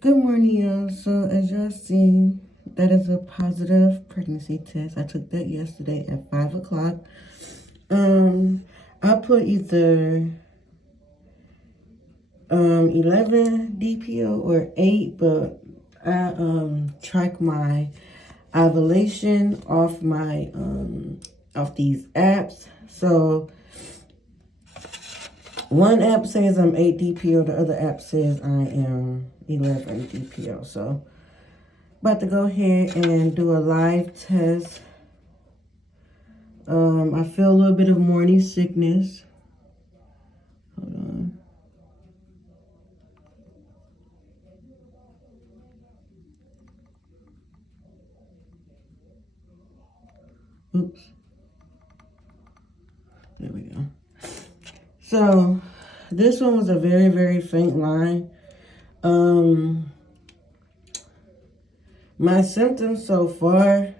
Good morning, y'all. So as y'all see, that is a positive pregnancy test. I took that yesterday at 5 o'clock. I put either 11 DPO or 8, but I track my ovulation off my off these apps. So one app says I'm 8 DPO, the other app says I am 11 DPO. So about to go ahead and do a live test. I feel a little bit of morning sickness. Hold on. Oops. There we go. So this one was a very, very faint line. My symptoms so far.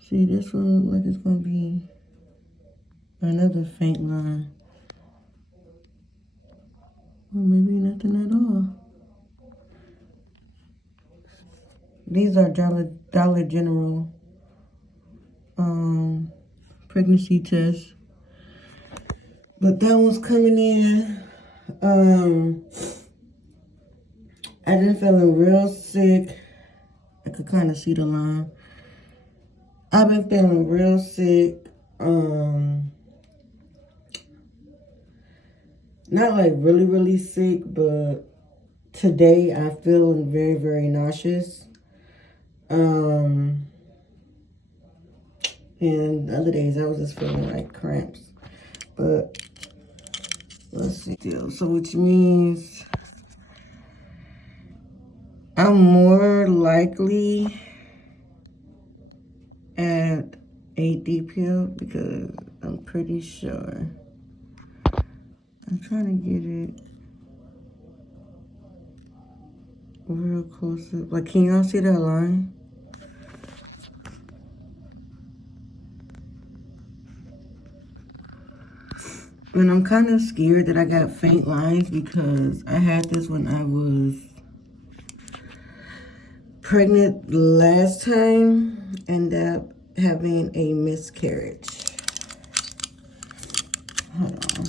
See, this one looks like it's gonna be another faint line. Or maybe nothing at all. These are Dollar General pregnancy tests. But that one's coming in. I've been feeling real sick. I could kind of see the line. I've been feeling real sick. Not like really, really sick, but today I'm feeling very, very nauseous. And the other days I was just feeling like cramps. But let's see. So which means I'm more likely at 8 DPO because I'm pretty sure. I'm trying to get it real close up. Like, can y'all see that line? And I'm kind of scared that I got faint lines because I had this when I was pregnant last time, ended up having a miscarriage. Hold on.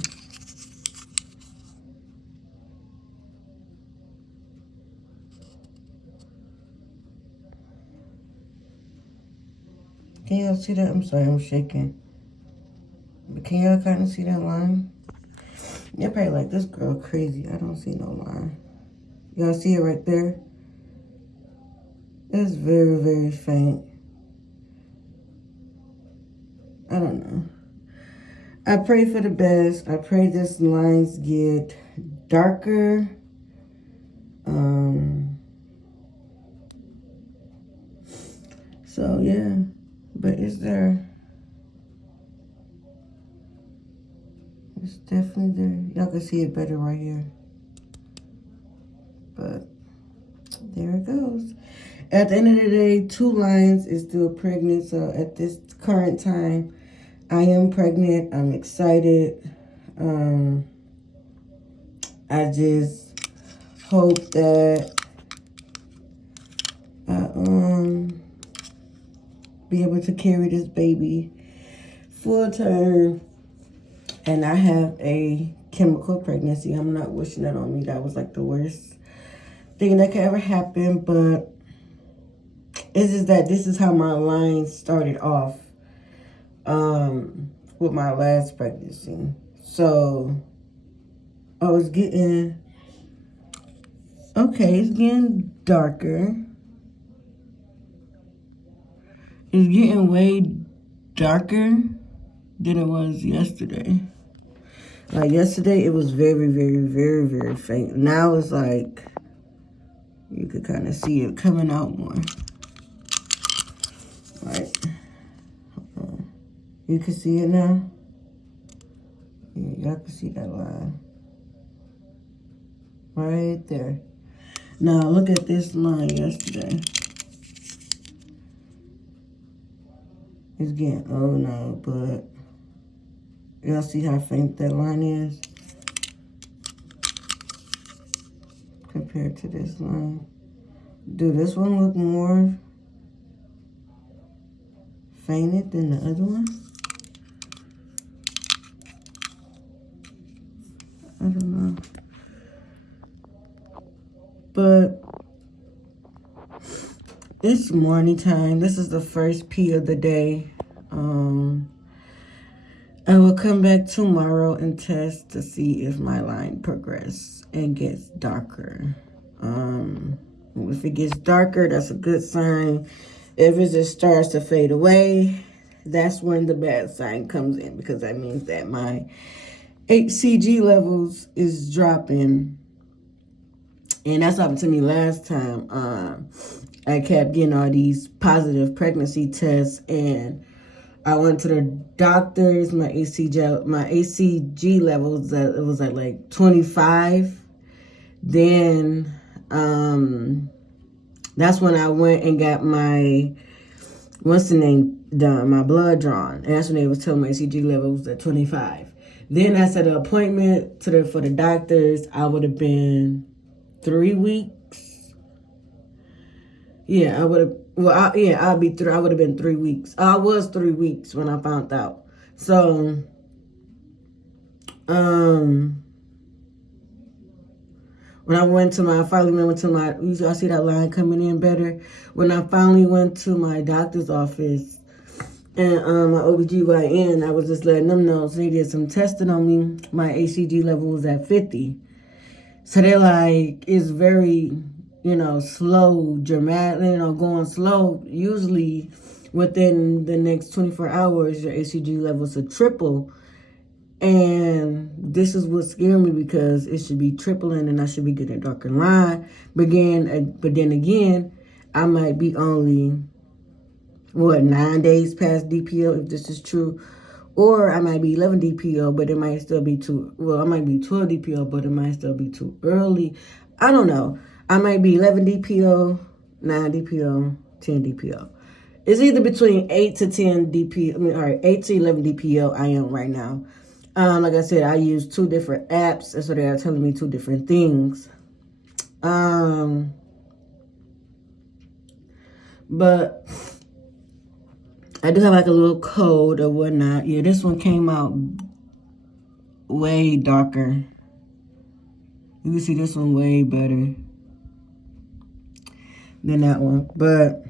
Can y'all see that? I'm sorry, I'm shaking. But can y'all kind of see that line? You're probably like, this girl crazy. I don't see no line. Y'all see it right there? It's very, very faint. I don't know. I pray for the best. I pray this lines get darker. So yeah, but it's there. It's definitely there. Y'all can see it better right here. But there it goes. At the end of the day, 2 lines is still pregnant. So at this current time, I am pregnant. I'm excited. I just hope that I be able to carry this baby full term and I have a chemical pregnancy. I'm not wishing that on me. That was like the worst thing that could ever happen, but it's just that this is how my line started off with my last pregnancy. So I was getting, okay, it's getting darker. It's getting way darker than it was yesterday. Like yesterday, it was very, very, very, very faint. Now it's like, you could kind of see it coming out more. Like, you can see it now. Yeah, y'all can see that line. Right there. Now, look at this line yesterday. It's getting old now, but y'all see how faint that line is? compared to this one? Do this one look more fainted than the other one? I don't know. But it's morning time. This is the first pee of the day. I will come back tomorrow and test to see if my line progresses and gets darker. If it gets darker, that's a good sign. If it just starts to fade away, that's when the bad sign comes in, because that means that my HCG levels is dropping. And that's happened to me last time. I kept getting all these positive pregnancy tests, and I went to the doctors. My ACG levels, it was at like 25. Then that's when I went and got my done, my blood drawn, and that's when they was telling my ACG levels at 25. Then I set an appointment for the doctors. I would have been 3 weeks. Yeah, I would have. Well, I would have been 3 weeks. I was 3 weeks when I found out. So, when I finally went to my, I see that line coming in better. When I finally went to my doctor's office and my OBGYN, I was just letting them know. So they did some testing on me. My ACG level was at 50. So they're like, it's very, slow, dramatic, going slow. Usually within the next 24 hours, your ACG levels will triple. And this is what scared me, because it should be tripling and I should be getting a darker line. But then again, I might be only, 9 days past DPO, if this is true. Or I might be 11 DPO, but it might still be I might be 12 DPO, but it might still be too early. I don't know. I might be 11 DPO, 9 DPO, 10 DPO. It's either between 8 to 10 DPO, 8 to 11 DPO I am right now. Like I said, I use 2 different apps, and so they are telling me 2 different things. But I do have like a little code or whatnot. Yeah, this one came out way darker. You can see this one way better than that one. But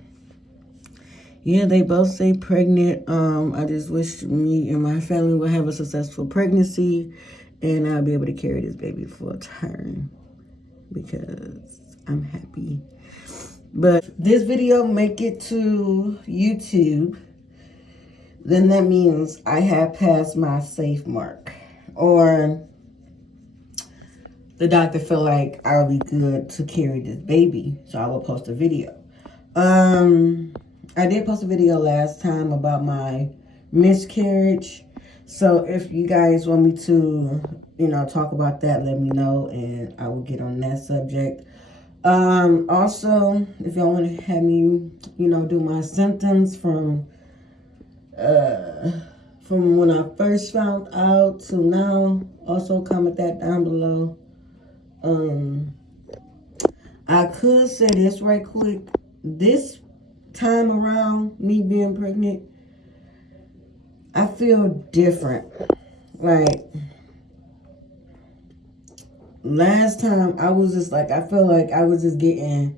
yeah, they both say pregnant. I just wish me and my family would have a successful pregnancy, and I'll be able to carry this baby full term, because I'm happy. But this video make it to YouTube, then that means I have passed my safe mark, or the doctor feel like I'll be good to carry this baby, so I will post a video. I did post a video last time about my miscarriage, so if you guys want me to, talk about that, let me know, and I will get on that subject. Also, if y'all want to have me, do my symptoms from when I first found out to now, also comment that down below. I could say this right quick. This time around, me being pregnant, I feel different. Like, last time I was just like, I feel like I was just getting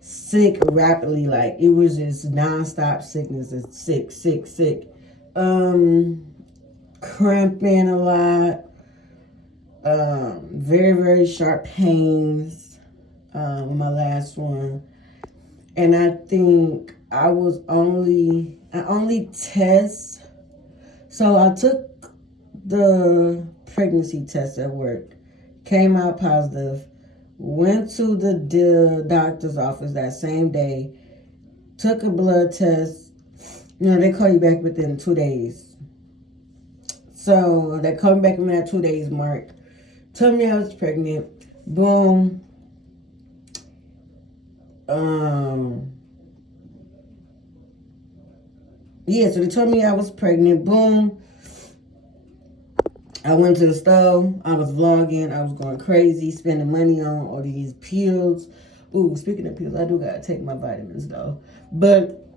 sick rapidly. Like, it was just nonstop sickness. It's sick. Cramping a lot. Very, very sharp pains. My last one. And I think I only test. So I took the pregnancy test at work. Came out positive. Went to the doctor's office that same day. Took a blood test. They call you back within 2 days. So they called me back in that 2 days mark. Told me I was pregnant. Boom. Yeah, so they told me I was pregnant. Boom. I went to the store. I was vlogging. I was going crazy, spending money on all these pills. Ooh, speaking of pills, I do gotta take my vitamins though. But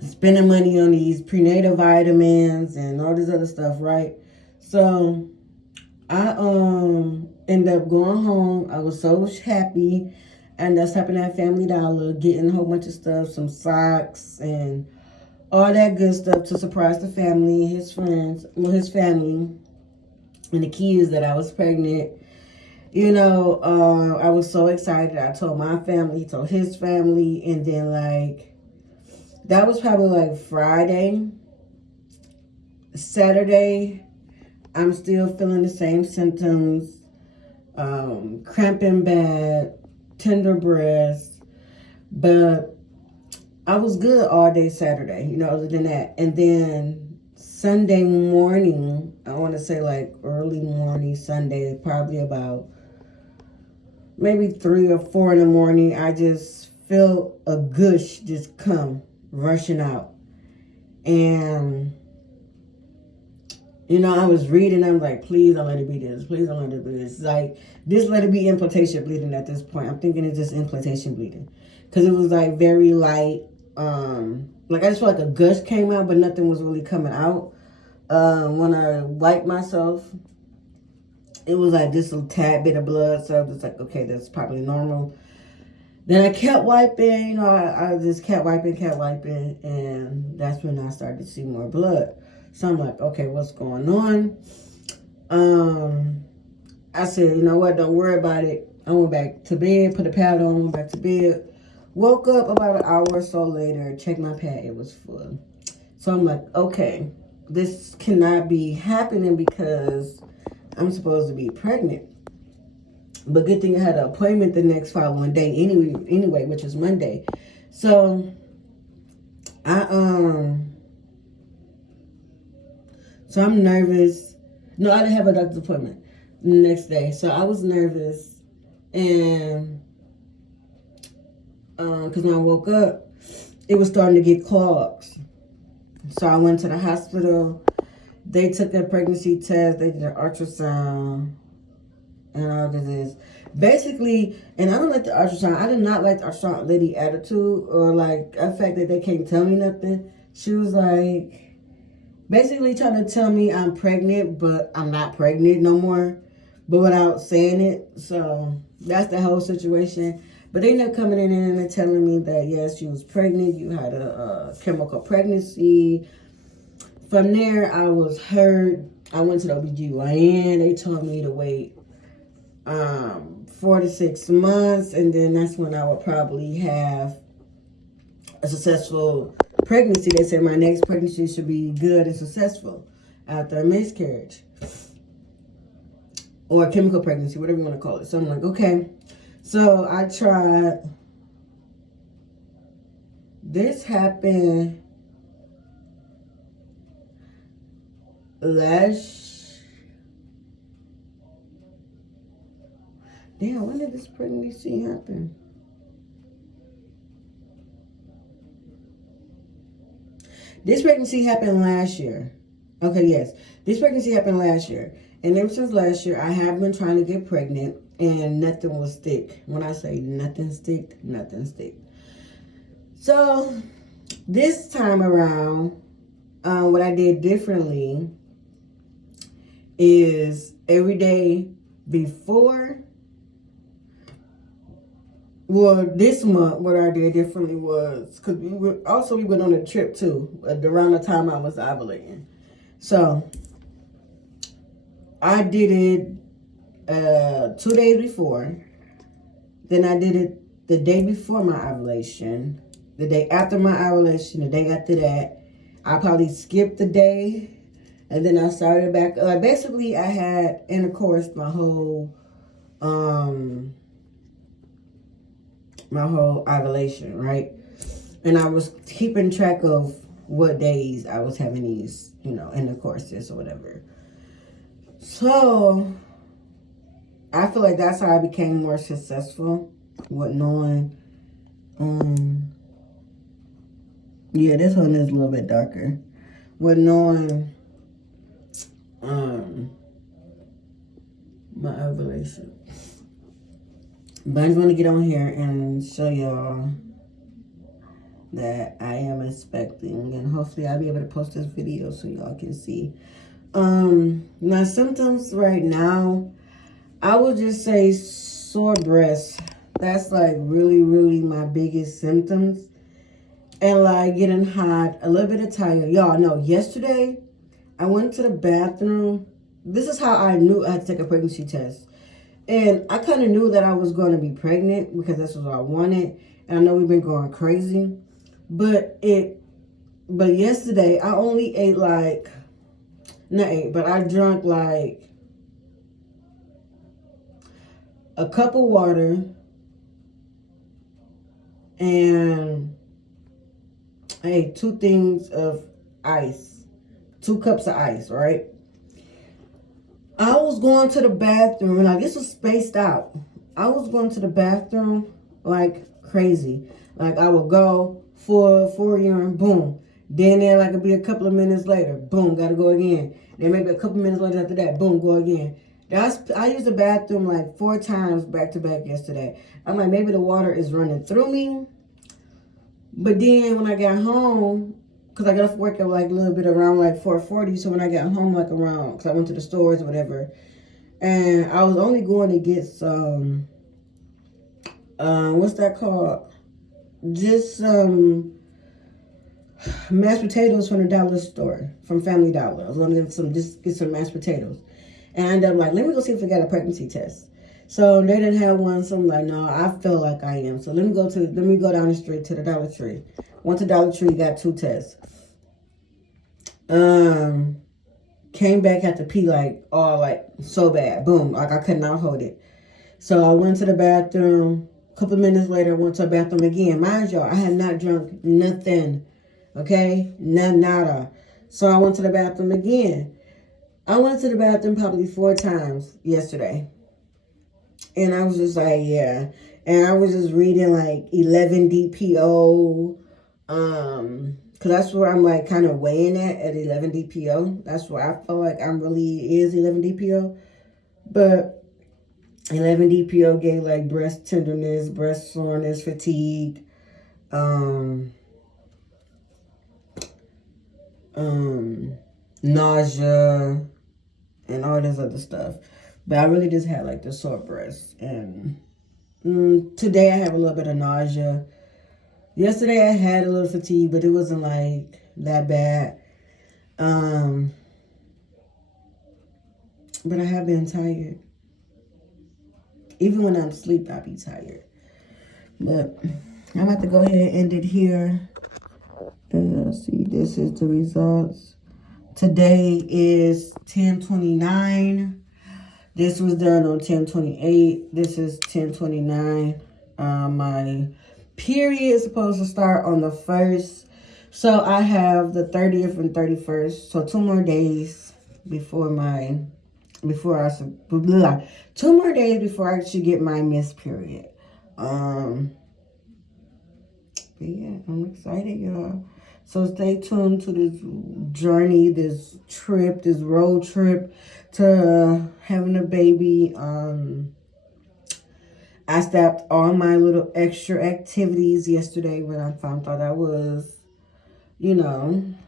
spending money on these prenatal vitamins and all this other stuff, right? So I ended up going home. I was so happy. And that's happened at Family Dollar, getting a whole bunch of stuff, some socks and all that good stuff to surprise the family, his friends, well, his family, and the kids that I was pregnant. You know, I was so excited. I told my family, he told his family, and then like, that was probably like Friday. Saturday, I'm still feeling the same symptoms, cramping bad, tender breast, but I was good all day Saturday, you know, other than that. And then Sunday morning, I want to say like early morning Sunday, probably about maybe 3 or 4 in the morning, I just felt a gush just come rushing out. And, you know, I was reading, I'm like, please don't let it be this. Please don't let it be this. Like, just let it be implantation bleeding at this point. I'm thinking it's just implantation bleeding. Because it was like very light. Like I just felt like a gush came out, but nothing was really coming out. When I wiped myself, it was like just a tad bit of blood. So I was like, okay, that's probably normal. Then I kept wiping, you know, I just kept wiping, and that's when I started to see more blood. So I'm like, okay, what's going on? I said, you know what, don't worry about it. I went back to bed, put a pad on, went back to bed. Woke up about an hour or so later, checked my pad, it was full. So I'm like, okay, this cannot be happening because I'm supposed to be pregnant. But good thing I had an appointment the next following day anyway, which is Monday. So I'm nervous. No, I didn't have a doctor's appointment the next day. So I was nervous, and because when I woke up, it was starting to get clogs. So I went to the hospital. They took a pregnancy test. They did an ultrasound. And all this is basically, and I don't like the ultrasound. I did not like the ultrasound lady attitude or like the fact that they can't tell me nothing. She was like basically trying to tell me I'm pregnant, but I'm not pregnant no more, but without saying it. So that's the whole situation. But they ended up coming in and telling me that yes, you was pregnant. You had a chemical pregnancy. From there, I was hurt. I went to the OBGYN. They told me to wait 4 to 6 months, and then that's when I would probably have a successful pregnancy. They said my next pregnancy should be good and successful after a miscarriage or a chemical pregnancy, whatever you want to call it. So I'm like, okay. So I tried. This happened Damn, when did this pregnancy happen? This pregnancy happened last year. Okay, yes. This pregnancy happened last year. And ever since last year, I have been trying to get pregnant, and nothing will stick. When I say nothing stick, nothing stick. So, this time around, what I did differently is every day before. Well, this month, what I did differently was, because we went on a trip too, around the time I was ovulating. So, I did it 2 days before. Then I did it the day before my ovulation. The day after my ovulation, the day after that. I probably skipped the day. And then I started back. Basically, I had intercourse my whole ovulation, right? And I was keeping track of what days I was having these, intercourses or whatever. So I feel like that's how I became more successful with knowing. Yeah, this one is a little bit darker. With knowing my ovulation. But I just want to get on here and show y'all that I am expecting, and hopefully I'll be able to post this video so y'all can see. My symptoms right now, I would just say sore breasts. That's like really, really my biggest symptoms. And like getting hot, a little bit of tired. Y'all know, yesterday I went to the bathroom. This is how I knew I had to take a pregnancy test. And I kind of knew that I was going to be pregnant because that's what I wanted. And I know we've been going crazy. But yesterday I only ate like, not ate, but I drank like a cup of water and I ate 2 things of ice, 2 cups of ice, right? I was going to the bathroom, and like this was spaced out. I was going to the bathroom like crazy. Like I would go for urine, boom. Then like it'd be a couple of minutes later, boom, gotta go again. Then maybe a couple minutes later after that, boom, go again. I used the bathroom like 4 times back to back yesterday. I'm like, maybe the water is running through me. But then when I got home, because I got off work at like a little bit around like 4:40, so when I got home like around, because I went to the stores or whatever, and I was only going to get some, what's that called? Just some mashed potatoes from the dollar store, from Family Dollar. I was going to get some mashed potatoes. And I ended up like, let me go see if I got a pregnancy test. So they didn't have one, so I'm like, no, I feel like I am. So let me go down the street to the Dollar Tree. Went to Dollar Tree, got 2 tests. Came back, had to pee like, oh, like so bad. Boom, like I could not hold it. So I went to the bathroom. A couple minutes later, went to the bathroom again. Mind y'all, I had not drunk nothing. Okay? Nada. So I went to the bathroom again. I went to the bathroom probably 4 times yesterday. And I was just like, yeah. And I was just reading like 11 DPO. Because that's where I'm like kind of weighing at 11 DPO. That's where I feel like I'm really is 11 DPO. But 11 DPO gave like breast tenderness, breast soreness, fatigue, nausea, and all this other stuff. But I really just had like the sore breast. And today I have a little bit of nausea. Yesterday I had a little fatigue, but it wasn't like that bad. But I have been tired. Even when I'm asleep, I be tired. But I'm about to go ahead and end it here. See, this is the results. Today is 10/29. This was done on 10/28. This is 10/29. My period is supposed to start on the 1st. So I have the 30th and 31st. So 2 more days before 2 more days before I should get my missed period. But yeah, I'm excited, y'all. So stay tuned to this journey, this trip, this road trip to having a baby. I stopped all my little extra activities yesterday when I found out I was, because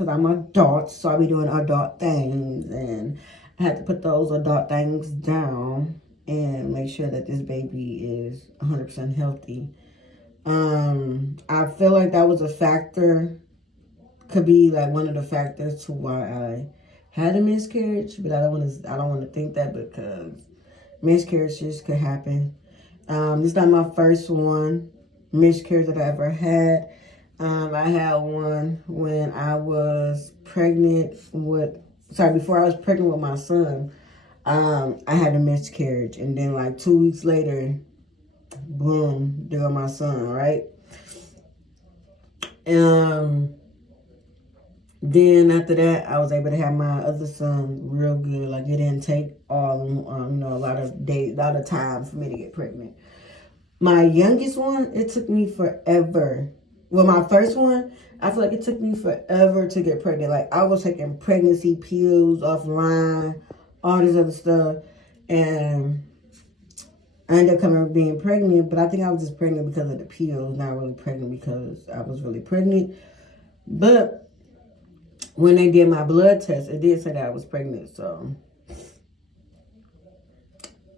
I'm an adult, so I be doing adult things, and I had to put those adult things down and make sure that this baby is 100% healthy. I feel like that was a factor, could be like one of the factors to why I had a miscarriage, but I don't want to think that, because miscarriages could happen. This is not my first miscarriage that I ever had. I had one when I was pregnant before I was pregnant with my son. I had a miscarriage, and then like 2 weeks later, boom, there was my son, right? Then after that, I was able to have my other son real good. Like it didn't take all, a lot of time for me to get pregnant. My youngest one, it took me forever. Well, my first one, I feel like it took me forever to get pregnant. Like I was taking pregnancy pills offline, all this other stuff. And I ended up coming being pregnant, but I think I was just pregnant because of the pills, not really pregnant because I was really pregnant. But when they did my blood test, it did say that I was pregnant, so.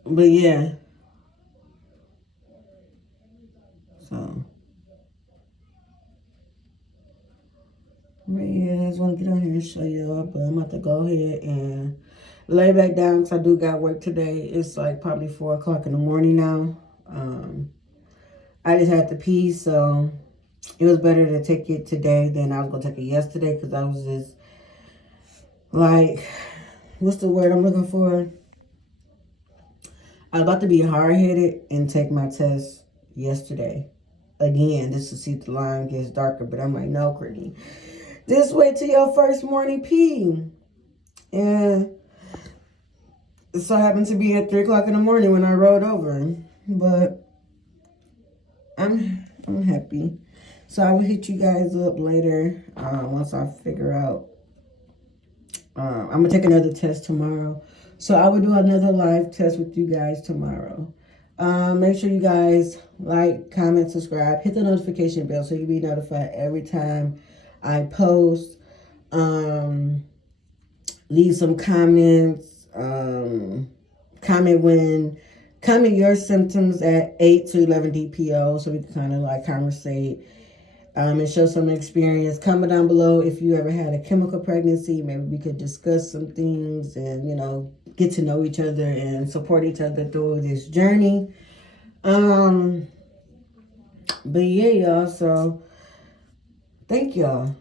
But yeah. So. But yeah, I just want to get on here and show y'all, but I'm about to go ahead and lay back down because I do got work today. It's like probably 4 o'clock in the morning now. I just had to pee, so it was better to take it today than I was going to take it yesterday because I was just like, what's the word I'm looking for? I was about to be hard-headed and take my test yesterday. Again, just to see if the line gets darker, but I'm like, no, Courtney. Just wait till your first morning pee. And it so happened to be at 3 o'clock in the morning when I rolled over. But I'm happy. So I will hit you guys up later once I figure out. I'm going to take another test tomorrow. So I will do another live test with you guys tomorrow. Make sure you guys like, comment, subscribe. Hit the notification bell so you'll be notified every time I post. Leave some comments. Comment your symptoms at 8 to 11 DPO so we can kind of like conversate and show some experience. Comment down below if you ever had a chemical pregnancy. Maybe we could discuss some things and, you know, get to know each other and support each other through this journey. But yeah, y'all, so thank y'all.